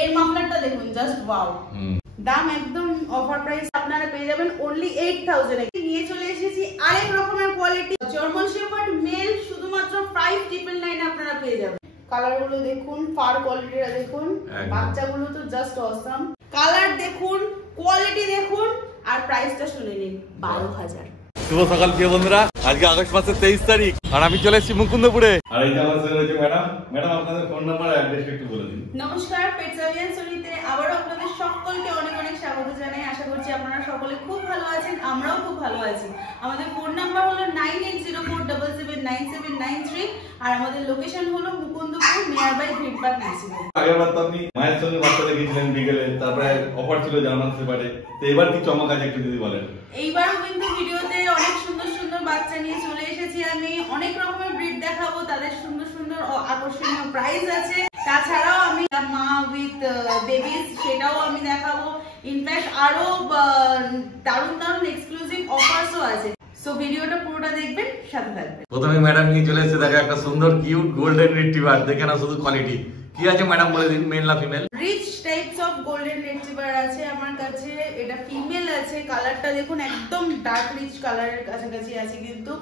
এর মাফলারটা দেখুন, just wow. দাম একদম অফার প্রাইস, আপনারা পেয়ে যাবেন অনলি 8000 এ। নিয়ে চলে এসেছি আরেক রকমের কোয়ালিটি জার্মান শেফার্ড মেল, শুধুমাত্র 5999 এ আপনারা পেয়ে যাবেন। কালার গুলো দেখুন, ফার কোয়ালিটিটা দেখুন, বাচ্চাগুলো তো জাস্ট অসাম। কালার দেখুন, কোয়ালিটি দেখুন, আর প্রাইসটা শুনে নিন, 12000। শুভ সকাল প্রিয় বন্ধুরা, আজকে আগস্ট মাসের 23 তারিখ আর আমি চলে এসেছি মুকুন্দপুরে। আর এই যে আমার সাথে রয়েছে ম্যাডাম। ম্যাডাম আপনাদের ফোন নাম্বার আর অ্যাড্রেস একটু বলে দিন। নমস্কার, পেটসালিয়ান সরিতে আবারও আপনাদের সকলকে অনেক অনেক স্বাগত জানাই। আশা করছি আপনারা সকলে খুব ভালো আছেন, আমরাও খুব ভালো আছি। আমাদের ফোন নাম্বার হলো 9804779793 আর আমাদের লোকেশন হলো Mukundapur, nearby green park national. আগেরবার তো আপনি মায়ের সঙ্গে বাচ্চা দেখেছিলেন বিকেলে, তারপরে অফার ছিল জার্মান শেফার্ডে, তো এবার কি চমক আছে একটু যদি বলেন। এইবারও কিন্তু ভিডিওতে অনেক সুন্দর সুন্দর বাচ্চা নিয়ে চলে এসেছি আমি। অনেক রকমের ব্রিড দেখাবো, তাদের সুন্দর সুন্দর আকর্ষণীয় প্রাইস আছে। তাছাড়াও আমি মা উইথ বেবিজ সেটাও আমি দেখাবো। ইনফ্যাক্ট আরো দারুণ দারুণ এক্সক্লুসিভ অফারসও আছে। সো ভিডিওটা পুরোটা দেখবেন, সাথে থাকবেন। প্রথমে ম্যাডাম নিয়ে চলে এসেছে, দেখো একটা সুন্দর কিউট গোল্ডেন রিট্রিভার। দেখে না শুধু কোয়ালিটি কি আছে ম্যাডাম বলে দিন, মেল না female? Rich types of golden retriever আছে আমার কাছে। এটা ফিমেল আছে, কালারটা দেখুন একদম ডার্ক রিচ কালারের কাছাকাছি আছে কিন্তু।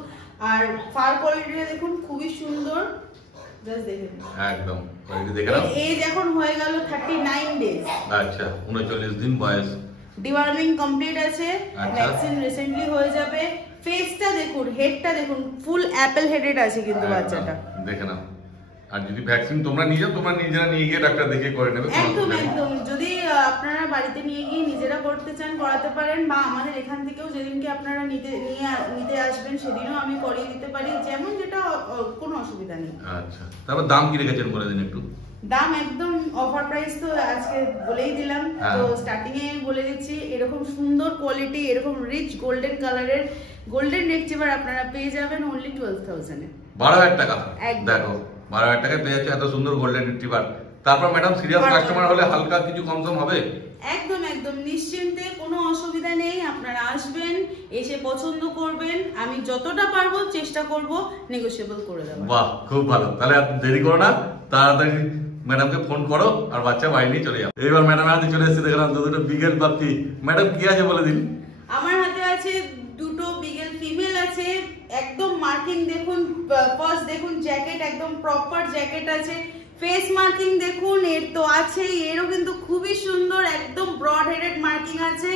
আর ফার কোয়ালিটিটা দেখুন খুবই সুন্দর, জাস্ট দেখুন একদম কোয়ালিটি দেখে নাও। এজ এখন হয়ে গেল 39 ডেজ। আচ্ছা, 39 দিন বয়স। ডিওয়ার্মিং কমপ্লিট আছে, ভ্যাকসিন রিসেন্টলি হয়ে যাবে। ফেসটা দেখুন, হেডটা দেখুন, ফুল অ্যাপল হেডেড আছে কিন্তু বাচ্চাটা। দেখে নাও। আর যদি ভ্যাকসিন তোমরা নিয়ে যাও, তোমরা নিজেরা নিয়ে গিয়ে ডাক্তার দেখে করে নেবে। একদম একদম, যদি আপনারা বাড়িতে নিয়ে গিয়ে নিজেরা করতে চান করাতে পারেন, বা আমাদের এখান থেকেও যেদিনকে আপনারা নিতে আসবেন সেদিনও আমি করিয়ে দিতে পারি, যেমন যেটা কোনো অসুবিধা নেই। আচ্ছা, তারপর দাম কি রেখেছেন বলে দিন একটু। দাম একদম অফার প্রাইস তো আজকে বলেই দিলাম। তো স্টার্টিং এ আমি বলে দিচ্ছি, এরকম সুন্দর কোয়ালিটি, এরকম রিচ গোল্ডেন কালারের গোল্ডেন রিট্রিভার আপনারা পেয়ে যাবেন অনলি 12000 এ। 12000 টাকা। দেখো 12000 টাকায় পেয়ে যাচ্ছে এত সুন্দর গোল্ডেন রিট্রিভার। তারপর ম্যাডাম সিরিয়াস কাস্টমার হলে হালকা কিছু কম হবে? একদম একদম নিশ্চিন্তে, কোনো অসুবিধা নেই। আপনারা আসবেন, এসে পছন্দ করবেন, আমি যতটা পারবো চেষ্টা করব নেগোশিয়েবল করে দেওয়ার। বাহ, খুব ভালো। তাহলে আর দেরি করো না, তাড়াতাড়ি ম্যাডামকে ফোন করো আর বাচ্চা বাড়ি নিয়ে চলে যাও। এইবার ম্যাডামের হাতে চলে এসেছে, দেখলাম দুটো বিগেল পাপ্পি। ম্যাডাম কি আছে বলে দিন। আমার হাতে আছে দুটো বিগেল ফিমেল আছে, একদম মার্কিং দেখুন, ফার্স্ট দেখুন জ্যাকেট, একদম প্রপার জ্যাকেট আছে। ফেস মার্কিং দেখুন, এর তো আছে, এরও কিন্তু খুবই সুন্দর, একদম ব্রড হেডেড মার্কিং আছে।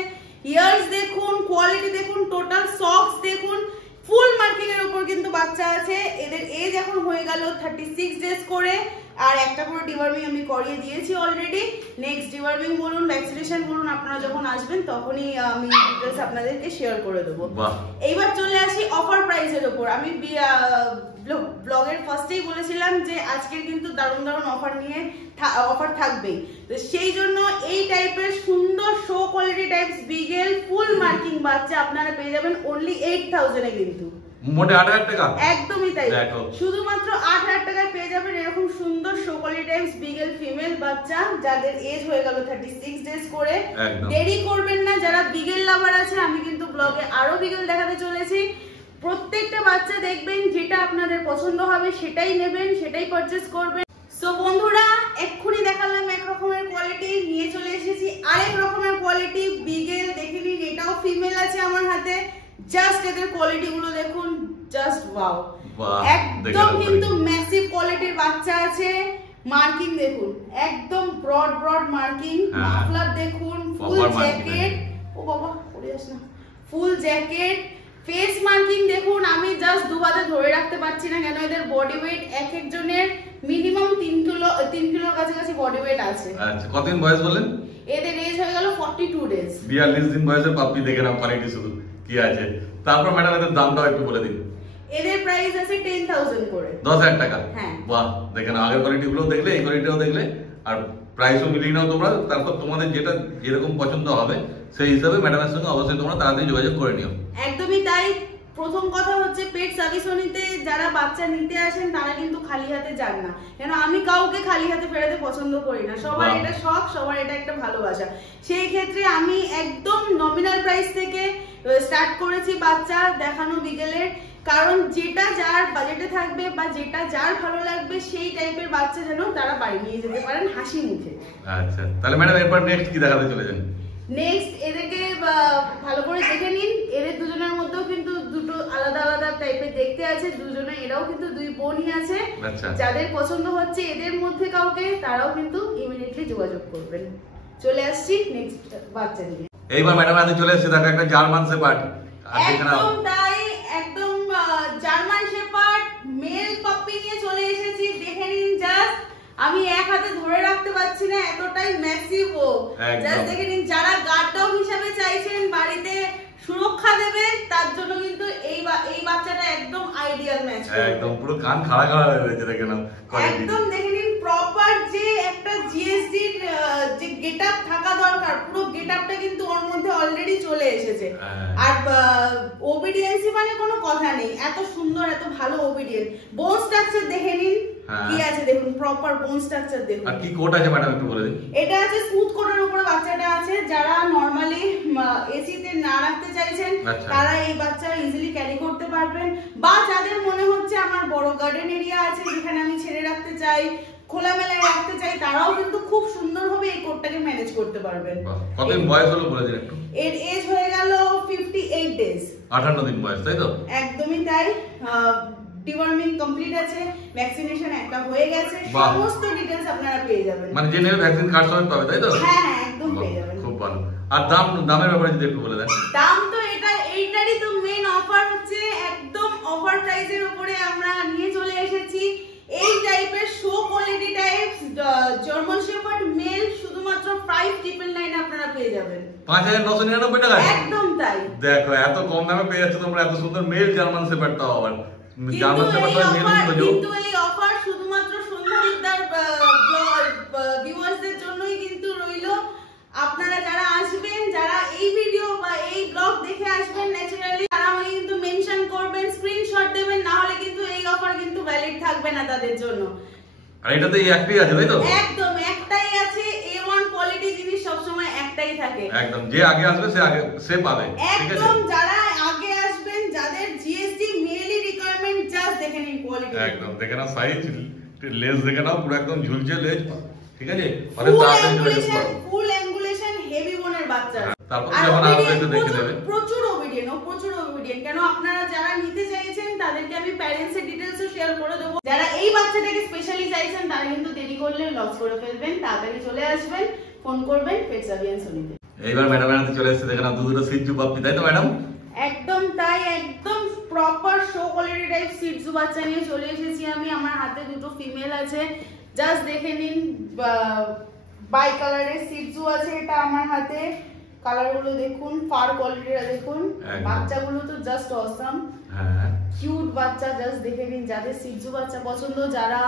ইয়ার্স দেখুন, কোয়ালিটি দেখুন, টোটাল সক্স দেখুন, ফুল মার্কিং এর উপর কিন্তু বাচ্চা আছে। এদের এজ এখন হয়ে গেল 36 ডেজ করে, আর একটা করে ডিওয়ার্মিং আমি করিয়ে দিয়েছি অলরেডি। নেক্সট ডিওয়ার্মিং বলুন, ভ্যাকসিনেশন বলুন, আপনারা যখন আসবেন তখনই আমি ডিটেইলস আপনাদেরকে শেয়ার করে দেবো। এইবার চলে আসি অফার প্রাইসের উপর। আমি ব্লগের ফার্স্টেই বলেছিলাম যে আজকে কিন্তু দারুণ দারুণ অফার থাকবেই। তো সেই জন্য এই টাইপের সুন্দর শো কোয়ালিটি টাইপস বিগেল ফুল মার্কিং বাচ্চা আপনারা পেয়ে যাবেন অনলি 8000 এ। কিন্তু মোটে 8000 টাকা, একদমই তাই। শুধুমাত্র 8000 টাকায় পেয়ে যাবেন এরকম সুন্দর শো কোয়ালিটি টাইপস বিগেল ফিমেল বাচ্চা, যাদের এজ হয়ে গেল 36 ডেজ করে। দেরি করবেন না যারা বিগেল লাভার আছে, আমি কিন্তু ব্লগে আরো বিগেল দেখাতে চলেছি। প্রত্যেকটা বাচ্চা দেখবেন, যেটা আপনাদের পছন্দ হবে সেটাই নেবেন, সেটাই পারচেজ করবেন। সো বন্ধুরা, এক্ষুনি দেখালাম এক রকমের কোয়ালিটি, নিয়ে চলে এসেছি আরেক রকমের কোয়ালিটি বিগেল। দেখে নিন, এটাও ফিমেল আছে আমার হাতে। জাস্ট এদের কোয়ালিটি গুলো দেখুন, জাস্ট ওয়াও। একদম কিন্তু ম্যাসিভ কোয়ালিটির বাচ্চা আছে। মার্কিং দেখুন, একদম ব্রড মার্কিং। মাফলার দেখুন, ফুল জ্যাকেট, ও বাবা পড়ে যাস না, ফুল জ্যাকেট। ফেস মার্কিং দেখুন, আমি জাস্ট দু হাতে ধরে রাখতে পারছি না, কেন এদের বডি ওয়েট এক একজনের মিনিমাম 3 কিলোর কাছাকাছি বডি ওয়েট আছে। আচ্ছা, কতদিন বয়স বলেন? এদের এজ হয়ে গেল 42 ডেজ। 42 দিন বয়সের পাপ্পি, দেখে নাও কোয়ালিটি শুধু কি আছে। তারপর ম্যাডাম এদের দামটাও একটু বলে দিন। এদের প্রাইস আছে 10000 করে। 10000 টাকা। হ্যাঁ, বাহ, দেখে নাও, আগের কোয়ালিটি গুলো দেখলে, এই কোয়ালিটিও দেখলে, আর প্রাইসও মিলিয়ে নাও তোমরা। তারপর তোমাদের যেটা যেরকম পছন্দ হবে সেই হিসাবে ম্যাডামের সঙ্গে অবশ্যই তোমরা তাড়াতাড়ি যোগাযোগ করে নিও। একদমই তাই। প্রথম কথা হচ্ছে, পেট সার্ভিসনিতে যারা বাচ্চা নিতে আসেন তারা কিন্তু খালি হাতে যান না, কেন আমি কাউকে খালি হাতে ফেরাতে পছন্দ করি না। সবার এটা শখ, সবার এটা একটা ভালোবাসা। সেই ক্ষেত্রে আমি একদম নমিনাল প্রাইস থেকে স্টার্ট করেছি বাচ্চা দেখানো বিকেলের। কারণ যেটা যার বাজেটে থাকবে বা যেটা যার ভালো লাগবে সেই টাইপের বাচ্চা যেন তারা বাড়ি নিয়ে যেতে পারেন হাসি মুখে। আচ্ছা, তাহলে ম্যাডাম এরপর নেক্সট কি দেখাতে চলেছেন? নেক্সট এদেরকে ভালো করে দেখে নিন। এদের দুজনের মধ্যেও কিন্তু দুটো আলাদা আলাদা টাইপের দেখতে আছে, দুজনে এরাও কিন্তু দুই বোনই আছে। যাদের পছন্দ হচ্ছে এদের মধ্যে কাউকে, তারাও কিন্তু ইমিডিয়েটলি যোগাযোগ করবেন। চলে আসছি নেক্সট বাচ্চা নিয়ে। এইবার ম্যাডাম হাতে চলে এসেছে দেখো একটা জার্মান শেপার্ড। একদম তাই, একদম জার্মান শেপার্ড মেল পাপ্পি নিয়ে চলে এসেছি। দেখে নিন জাস্ট, আমি এক হাতে ধরে রাখতে পারছি না, এতটাই ম্যাসিভ ও। জাস্ট দেখে নিন, যারা গার্ড ডগ হিসেবে চাইছেন বাড়িতে সুরক্ষা দেবে তার জন্য কিন্তু এই বাচ্চাটা একদম আইডিয়াল ম্যাচ। একদম পুরো কান খাড়া খাড়া হয়ে রয়েছে দেখে নাও। একদম দেখে নিন, প্রপার যে একটা জিএসডি যে গেটআপ থাকা দরকার, পুরো গেটআপটা কিন্তু ওর মধ্যে অলরেডি চলে এসেছে। আর ওবিডিয়েন্সি মানে কোনো কথা নেই, এত সুন্দর এত ভালো ওবিডিয়েন্স। বোন স্ট্রাকচার দেখে নিন কি আছে, দেখুন প্রপার বোন স্ট্রাকচার দেখুন। আর কি কোট আছে ম্যাডাম একটু বলে দিন। এটা আছে স্মুথ কোটের উপরে বাচ্চাটা আছে। যারা নরমালি এসিতে না রাখতে চাইছেন তারা এই বাচ্চা ইজিলি ক্যারি করতে পারবেন, বা যাদের মনে হচ্ছে আমার বড় গার্ডেন এরিয়া আছে যেখানে আমি ছেড়ে রাখতে চাই, খোলামেলায় রাখতে চাই, তারাও কিন্তু খুব সুন্দরভাবে এই কোটটাকে ম্যানেজ করতে পারবেন। কতদিন বয়স হলো বলে দিন একটু। এর এজ হয়ে গেল 58 ডেজ, 58 দিন বয়স, তাই তো? একদমই তাই। ডিওয়ার্মিং কমপ্লিট আছে, ভ্যাকসিনেশন একটা হয়ে গেছে, সমস্ত ডিটেইলস আপনারা পেয়ে যাবেন। মানে যে নেবে ভ্যাকসিন কার্ড সমেত পাবে, তাই তো? হ্যাঁ একদম পেয়ে যাবেন। খুব ভালো। আর দামের ব্যাপারে যদি একটু বলে দেন। দাম তো এইটারই তো মেইন অফার হচ্ছে, একদম অফার প্রাইসের উপরে আমরা নিয়ে চলে এসেছি। এই টাইপের show quality type German shepherd male শুধুমাত্র 5999 আপনারা পেয়ে যাবেন। 5999 টাকা? একদম তাই। দেখো এত কম দামে পেয়ে যাচ্ছ তোমরা এত সুন্দর মেল জার্মান শেপার্ড, তাও আবার জার্মান শেপার্ড মেল খুঁজো। কিন্তু এই অফার শুধুমাত্র সন্ধ্যাবিদ্যার ভিউয়ার্সদের জন্যই কিন্তু রইলো। আপনারা যারা আসবেন, যারা এই ভিডিও বা এই ব্লগ দেখে আসবেন ন্যাচারালি, তারা আমাকে কিন্তু মেনশন করবেন, স্ক্রিনশট দেবেন, না হলে কিন্তু এই অফার কিন্তু ভ্যালিড থাকবে না তাদের জন্য। আর এটাতে এই একটাই আছে, তাই তো? একদম একটাই আছে। A1 কোয়ালিটি জিনিস সব সময় একটাই থাকে। একদম, যে আগে আসবে সে পাবে। একদম, যারা আগে আসবেন, যাদের জিএসডি মেইনলি রিকোয়ারমেন্ট, জাস্ট দেখে নিন কোয়ালিটি। একদম দেখে নাও, সাইজ লেজ দেখে নাও, পুরো একদম ঝুলছে লেজ, ঠিক আছে? মানে তাড়াতাড়ি যোগাযোগ করো। ফুল অ্যাঙ্গুলেশন হেভি বোনের বাচ্চা। তারপর যখন আসবে একটু দেখে নেবে। প্রচুর ওবিডিয়েন্ট। কেন আপনারা যারা নিতে চাইছেন তাদেরকে আমি প্যারেন্টস এর ডিটেইলসও শেয়ার করে দেব। যারা এই বাচ্চাটাকে স্পেশালি চাইছেন তারা কিন্তু দেরি করলে লস করে ফেলবেন। তাড়াতাড়ি চলে আসবেন, ফোন করবেন পেটস আভিয়ান সোনিতে। এইবার ম্যাডাম এর হাতে চলে এসেছে দেখেন দুটো সিজু পাপ্পি, তাই তো ম্যাডাম? একদম তাই, একদম প্রপার শো কোয়ালিটি টাইপ সিজু বাচ্চা নিয়ে চলে এসেছি আমি। আমার হাতে দুটো ফিমেল আছে, জাস্ট দেখে নিন। বাই কালারের সিজু আছে এটা আমার হাতে। কালারগুলো দেখুন, ফার কোয়ালিটিটা দেখুন, বাচ্চাগুলো তো জাস্ট অসাম। কিউট বাচ্চা, জাস্ট দেখে নিন। যাদের সিজু বাচ্চা পছন্দ, যারা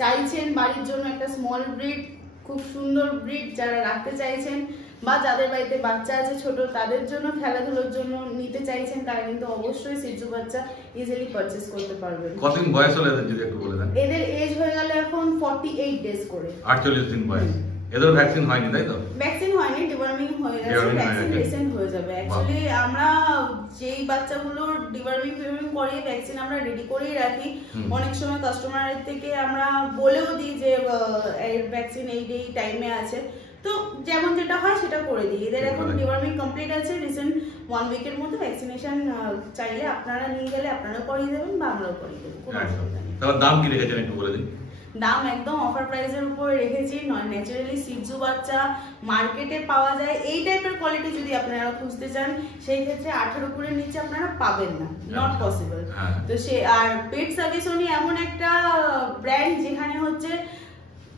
চাইছেন বাড়ির জন্য একটা স্মল ব্রিড, খুব সুন্দর ব্রিড যারা রাখতে চাইছেন, বা যাদের বাড়িতে বাচ্চা আছে ছোট, তাদের জন্য খেলাধুলার জন্য নিতে চাইছেন, তারা কিন্তু অবশ্যই সিজু বাচ্চা ইজিলি পারচেজ করতে পারবেন। কতদিন বয়স হলো এদের যদি একটু বলে দেন? এদের এজ হয়ে গেল এখন 48 ডেজ করে। 48 দিন বয়স। এদের ভ্যাকসিন হয়নি, তাই তো? ভ্যাকসিন হয়নি, ডিওয়ার্মিং হয়ে গেছে, ভ্যাকসিন রিসেন্ট হয়ে যাবে। অ্যাকচুয়ালি আমরা যেই বাচ্চাগুলোর ডিওয়ার্মিং করিয়ে ভ্যাকসিন আমরা রেডি করেই রাখি। অনেক সময় কাস্টমারের থেকে আমরা বলেও দিই যে এর ভ্যাকসিন এই টাইমে আছে, তো যেমন যেটা হয় সেটা করে দিই। এদের এখন ডিওয়ার্মিং কমপ্লিট আছে, রিসেন্ট 1 উইকের মধ্যে ভ্যাকসিনেশন চাইলে আপনারা নিয়ে গেলে আপনারাও করিয়ে দেবেন বা আমরাও করিয়ে দেবো, কোনো অসুবিধা নেই। তাহলে দাম কি রেখেছেন একটু বলে দিন। দাম একদম অফার প্রাইসের উপরে রেখেছি। ন্যাচারালি সিজু বাচ্চা মার্কেটে পাওয়া যায় এই টাইপের কোয়ালিটি যদি আপনারা খুঁজতে চান, সেই ক্ষেত্রে 18 করে নিচে আপনারা পাবেন না, নট পসিবল। তো সে আর পেটস আভিয়ান এমন একটা ব্র্যান্ড যেখানে হচ্ছে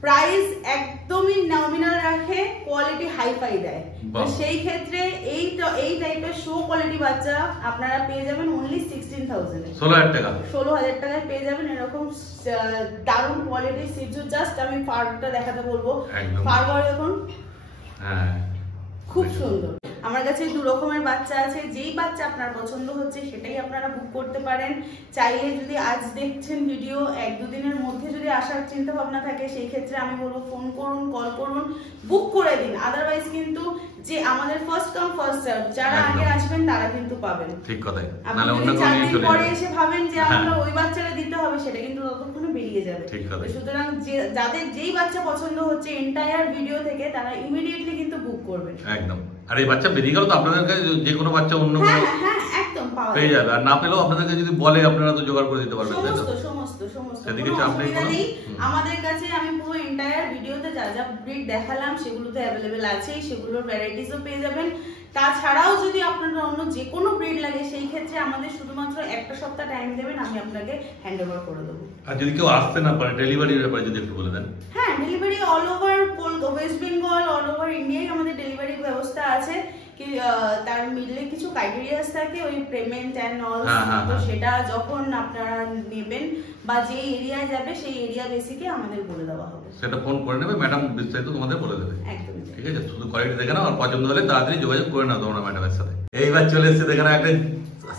প্রাইস একদমই নমিনাল রাখে, কোয়ালিটি হাইফাই দেয়। তো সেই ক্ষেত্রে এই টাইপের শো কোয়ালিটি বাচ্চা আপনারা পেয়ে যাবেন অনলি 16,000 এ, 16,000 টাকায় পেয়ে যাবেন। এরকম দারুণ কোয়ালিটির সিজু। জাস্ট আমি ফারটা দেখাতে বলবো, ফারগুলো দেখুন, খুব সুন্দর। আমার কাছে দু রকমের বাচ্চা আছে, যেই বাচ্চা আপনার পছন্দ হচ্ছে সেটাই আপনারা বুক করতে পারেন। চাইলে যদি আজ দেখছেন ভিডিও, 1-2 দিনের মধ্যে যদি আসার চিন্তা ভাবনা থাকে, সেই ক্ষেত্রে আমি বলবো ফোন করুন, কল করুন, বুক করে দিন। আদারওয়াইজ কিন্তু যে আমাদের ফার্স্ট কাম ফার্স্ট সার্ভ, যারা আগে আসবেন তারা কিন্তু পাবেন। ঠিক কথাই, নালে অন্য কেউ নিয়ে চলে পরে এসে ভাবেন যে আমরা ওই বাচ্চাটা দিতে হবে, সেটা কিন্তু ততক্ষণে বেরিয়ে যাবে। ঠিক কথা। সুতরাং যাদের যেই বাচ্চা পছন্দ হচ্ছে এন্টায়ার ভিডিও থেকে, তারা ইমিডিয়েটলি কিন্তু বুক করবেন। একদম। আর এই বাচ্চা বেরিয়ে গেল তো আপনাদের কাছে যে কোনো বাচ্চা অন্য কোনো একদম পেয়ে যাবে, আর না পেলেও আপনাদেরকে যদি বলে আপনারা তো জোগাড় করে দিতে পারবেন। সমস্ত সেদিকে চাপ নেই কোনো। আমাদের কাছে আমি পুরো এন্টায়ার ভিডিওতে যা যা ব্রিড দেখালাম সেগুলো তো অ্যাভেলেবেল আছেই, সেগুলোর ভ্যারাইটিসও পেয়ে যাবেন। তাছাড়াও যদি আপনাদের অন্য যে কোনো ব্রিড লাগে সেই ক্ষেত্রে আমাদের শুধুমাত্র একটা সপ্তাহ টাইম দেবেন, আমি আপনাকে হ্যান্ড ওভার করে দেবো। আর যদি কেউ আসতে না পারে, ডেলিভারির ব্যাপারে যদি একটু বলে দেন। হ্যাঁ, delivery all over West Bengal, all over ইন্ডিয়ায় আমাদের ডেলিভারির ব্যবস্থা আছে। কি তার মিডলে কিছু ক্রাইটেরিয়াস থাকে, ওই পেমেন্ট এন্ড অল, তো সেটা যখন আপনারা নেবেন বা যে এরিয়ায় যাবে সেই এরিয়া বেসিকে আমাদের বলে দেওয়া হবে। সেটা ফোন করে নেবে, ম্যাডাম বিস্তারিত তোমাদের বলে দেবে। একদম ঠিক আছে, শুধু কোয়ালিটি দেখে নাও, আর পছন্দ হলে তাড়াতাড়ি যোগাযোগ করে নাও তোমরা ম্যাডামের সাথে। এইবার চলে এসেছে দেখে নাও একটা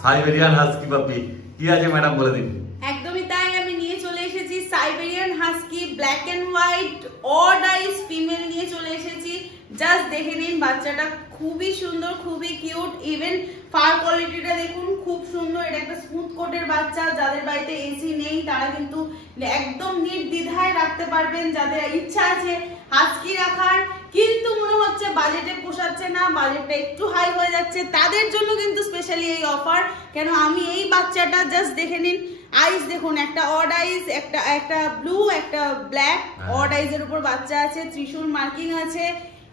সাইবেরিয়ান হাস্কি পাপি। কি আছে ম্যাডাম বলে দিন। একদমই তাই, আমি নিয়ে চলে এসেছি Siberian husky black and white odd eyes female নিয়ে চলে এসেছি। জাস্ট দেখে নিন, বাচ্চাটা খুবই সুন্দর, খুবই কিউট। ইভেন ফার কোয়ালিটিটা দেখুন, খুব সুন্দর। এটা একটা স্মুথ কোটের বাচ্চা। যাদের বাড়িতে এসি নেই তারা কিন্তু একদম নির্দ্বিধায় রাখতে পারবেন। যাদের ইচ্ছা আছে হাস্কি রাখার কিন্তু মনে হচ্ছে বাজেটে পোষাচ্ছে না, বাজেটটা একটু হাই হয়ে যাচ্ছে, তাদের জন্য কিন্তু স্পেশালি এই অফার। কেন আমি এই বাচ্চাটা জাস্ট দেখে নিন, আইস দেখুন, একটা অড আইস, একটা ব্লু, একটা ব্ল্যাক। অড আইসের উপর বাচ্চা আছে, ত্রিশূল মার্কিং আছে।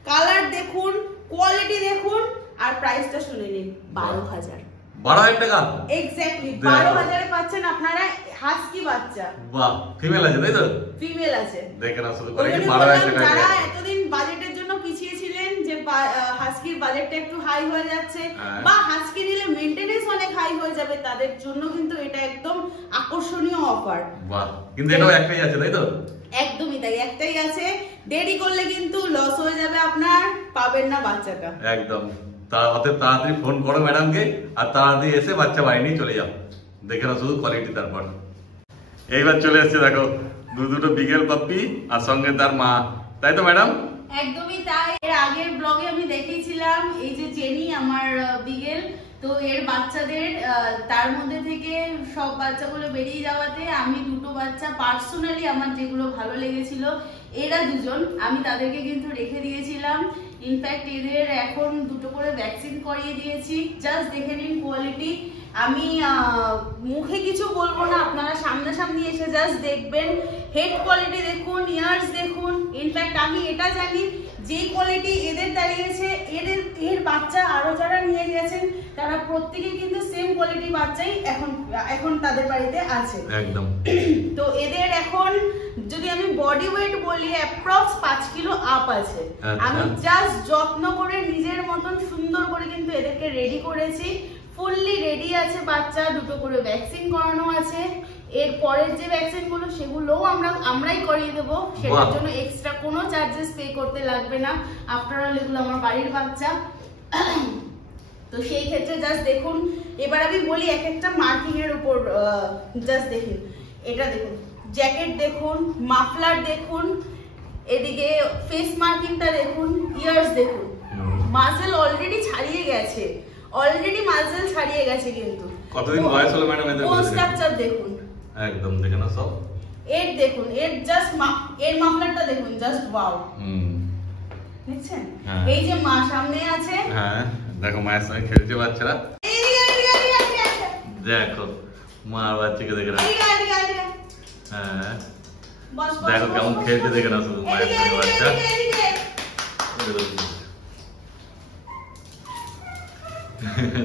কালার দেখুন, কোয়ালিটি দেখুন, আর প্রাইসটা শুনে নিন, 12,000। 12,000 টাকা এক্স্যাক্টলি 12,000 এ পাচ্ছেন আপনারা হাস্কি বাচ্চা। বাহ, ফিমেল আছে তাই তো? ফিমেল আছে। দেখেন আসলে কোয়ালিটি 12,000 টাকা। যারা এতদিন বাজেটের জন্য পিছিয়ে ছিলেন যে হাস্কির বাজেটটা একটু হাই হয়ে যাচ্ছে বা হাস্কি নিলে মেইনটেনেন্স অনেক হাই হয়ে যাবে, তাদের জন্য কিন্তু এটা একদম আকর্ষণীয় অফার। বাহ, কিন্তু এটাও একটাই আছে তাই তো? একদমই তাই, একটাই আছে। দেরি করলে কিন্তু লস হয়ে যাবে, আপনার পাবেন না বাচ্চাটা। একদম। অতএব তাড়াতাড়ি ফোন করো ম্যাডামকে, আর তাড়াতাড়ি এসে বাচ্চা বাড়ি নিয়ে চলে যাও। দেখে নাও শুধু কোয়ালিটি। তারপর এইবার চলে এসছে দেখো দুটো বিগেল পাপ্পি আর সঙ্গে তার মা, তাই তো ম্যাডাম? একদমই তাই। এর আগের ব্লগে আমি দেখিয়েছিলাম এই যে জেনি আমার বিগেল, তো এর বাচ্চাদের তার মধ্যে থেকে সব বাচ্চাগুলো বেরিয়ে যাওয়াতে আমি দুটো বাচ্চা পার্সোনালি আমার যেগুলো ভালো লেগেছিল, এরা দুজন আমি তাদেরকে কিন্তু রেখে দিয়েছিলাম। ইনফ্যাক্ট এদের এখন দুটো করে ভ্যাকসিন করিয়ে দিয়েছি। জাস্ট দেখে নিন কোয়ালিটি। আমি মুখে কিছু বলবো না, আপনারা সামনাসামনি এসে জাস্ট দেখবেন। হেড কোয়ালিটি দেখুন, ইয়ার্স দেখুন। ইনফ্যাক্ট আমি এটা জানি যে কোয়ালিটি এদের দাঁড়িয়েছে, এর বাচ্চা আরো যারা নিয়ে গেছেন তারা প্রত্যেকে কিন্তু সেম কোয়ালিটি বাচ্চাই এখন তাদের বাড়িতে আছে। একদম। তো এদের এখন যদি আমি বডি ওয়েট বলি অ্যাপ্রক্স 5 কিলো আপ আছে। আমি জাস্ট যত্ন করে নিজের মতন সুন্দর করে কিন্তু এদেরকে রেডি করেছি। ফুললি রেডি আছে বাচ্চা, দুটো করে ভ্যাকসিন করানো আছে। এর পরের যে ভ্যাকসিন গুলো সেগুলোও আমরাই করিয়ে দেবো, সেটার জন্য এক্সট্রা কোনো চার্জেস পে করতে লাগবে না। আপনারা এগুলো আমার বাড়ির বাচ্চা, তো সেই ক্ষেত্রে জাস্ট দেখুন। এবার আমি বলি এক একটা মার্কিং এর উপর, জাস্ট দেখুন। এটা দেখুন, জ্যাকেট দেখুন, মাফলার দেখুন, এদিকে ফেস মার্কিংটা দেখুন, ইয়ার্স দেখুন। মাসেল অলরেডি ছাড়িয়ে গেছে, কিন্তু কতদিন বয়স হলো ম্যাডাম এদের? কোন স্ট্রাকচার দেখুন, একদম দেখেন না সব। এর দেখুন, এর জাস্ট এর মাফলারটা দেখুন, জাস্ট ওয়াও। দেখছেন এই যে মা সামনে আছে, হ্যাঁ দেখো মায়ের সঙ্গে খেলছে বাচ্চারা। দেখো মা বাচ্চাকে দেখে না, হ্যাঁ দেখো কেমন খেলছে, দেখে না শুধু মায়ের সঙ্গে বাচ্চা।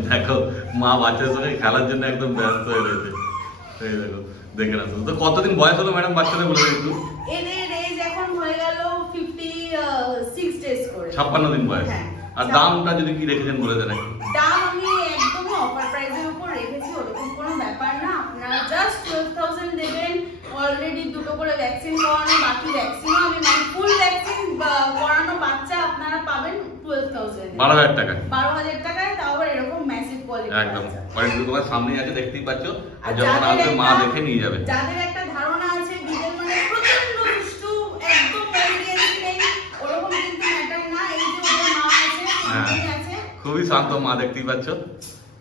দেখো মা বাচ্চার সঙ্গে খেলার জন্য একদম ব্যস্ত হয়ে রয়েছে। এই দেখো দেখে না শুধু। তো কতদিন বয়স হলো ম্যাডাম বাচ্চাদের বলে একটু? এদের এজ এখন হয়ে গেল 56 ডেজ করে, 56 দিন বয়স। আর দামটা যদি কি রেখেছেন বলে দেন। দাম আমি একদম অফার প্রাইসের উপর রেখেছি, ওরকম কোনো ব্যাপার না। আপনারা জাস্ট 12,000 দেবেন। অলরেডি দুটো করে ভ্যাকসিন করানো, বাকি ভ্যাকসিনও আমি ফুল ভ্যাকসিন করানো বাচ্চা আপনারা পাবেন 12,000 12,000 টাকায়। 12,000 টাকায়, তাও আবার এরকম ম্যাসিভ কোয়ালিটি। একদম কোয়ালিটি তোমার সামনেই আছে, দেখতেই পাচ্ছ। আর যখন আসবে মা দেখে নিয়ে যাবে। যাদের একটা ধারণা আছে বিগেল মানে প্রচন্ড দুষ্টু, একদম ওরিয়েন্টেড নেই, ওরকম কিন্তু ম্যাটার না। এই যে ওদের মা আছে, শান্তই আছে। খুবই শান্ত মা, দেখতেই পাচ্ছ।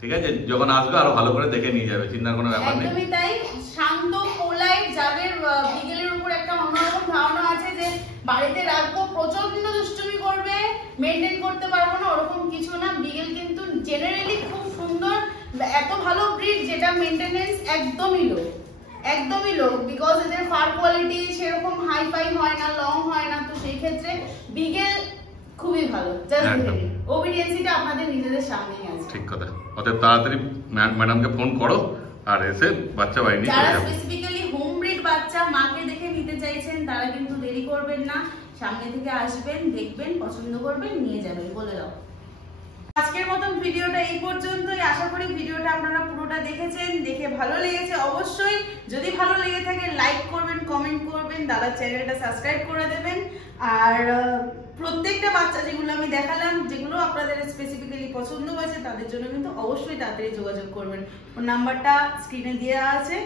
ঠিক আছে, যখন আসবে আরো ভালো করে দেখে নিয়ে যাবে, চিন্তার কোনো ব্যাপার নেই। একদমই তাই, শান্ত পোলাইট, যাদের বিকেলের উপর একটা অন্যরকম ধারণা আছে যে বাড়িতে রাখবো প্রচন্ড দুষ্টুমি করবে, মেনটেন করতে পারবো না, ওরকম কিছু না। বিগেল কিন্তু জেনারেলি খুব সুন্দর, এত ভালো ব্রিড যেটা মেনটেনেন্স একদমই লো, একদমই লো, বিকজ এদের ফার কোয়ালিটি সেরকম হাই ফাই হয় না, লং হয় না। তো সেই ক্ষেত্রে বিগেল খুবই ভালো, জাস্ট ওবিডিয়েন্সিটা আপনাদের নিজেদের সামনেই আছে। ঠিক কথা। অতএব তাড়াতাড়ি ম্যাডামকে ফোন করো আর এসে বাচ্চা বাড়ি নিয়ে যারা যাবে। স্পেসিফিক্যালি হোম ব্রিড বাচ্চা মাকে দেখে নিতে চাইছেন তারা কিন্তু দেরি করবেন না, সামনে থেকে আসবেন, দেখবেন, পছন্দ করবেন, নিয়ে যাবেন, বলে দাও। আজকের মতন ভিডিওটা এই পর্যন্তই। আশা করি ভিডিওটা আপনারা পুরোটা দেখেছেন, দেখে ভালো লেগেছে। অবশ্যই যদি ভালো লেগে থাকে লাইক করবেন, কমেন্ট করবেন, দাদার চ্যানেলটা সাবস্ক্রাইব করে দেবেন। আর প্রত্যেকটা বাচ্চা যেগুলো আমি দেখালাম, যেগুলো আপনাদের স্পেসিফিক্যালি পছন্দ হয়েছে, তাদের জন্য কিন্তু অবশ্যই তাড়াতাড়ি যোগাযোগ করবেন। ওর নাম্বারটা স্ক্রিনে দেওয়া আছে,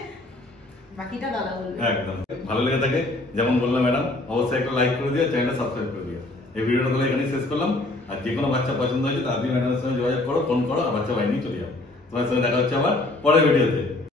বাকিটা দাদা বলবে। একদম ভালো লেগে থাকে যেমন বললাম ম্যাডাম, অবশ্যই একটা লাইক করে দিও, চ্যানেলটা সাবস্ক্রাইব করে দিও। এই ভিডিওটা তাহলে এখানেই শেষ করলাম। আর যে কোনো বাচ্চা পছন্দ হয়েছে তাড়াতাড়ি ম্যাডামের সঙ্গে যোগাযোগ করো, ফোন করো, আর বাচ্চা বাড়ি নিয়ে চলে যাও। তোমার সঙ্গে দেখা হচ্ছে আবার পরের ভিডিওতে।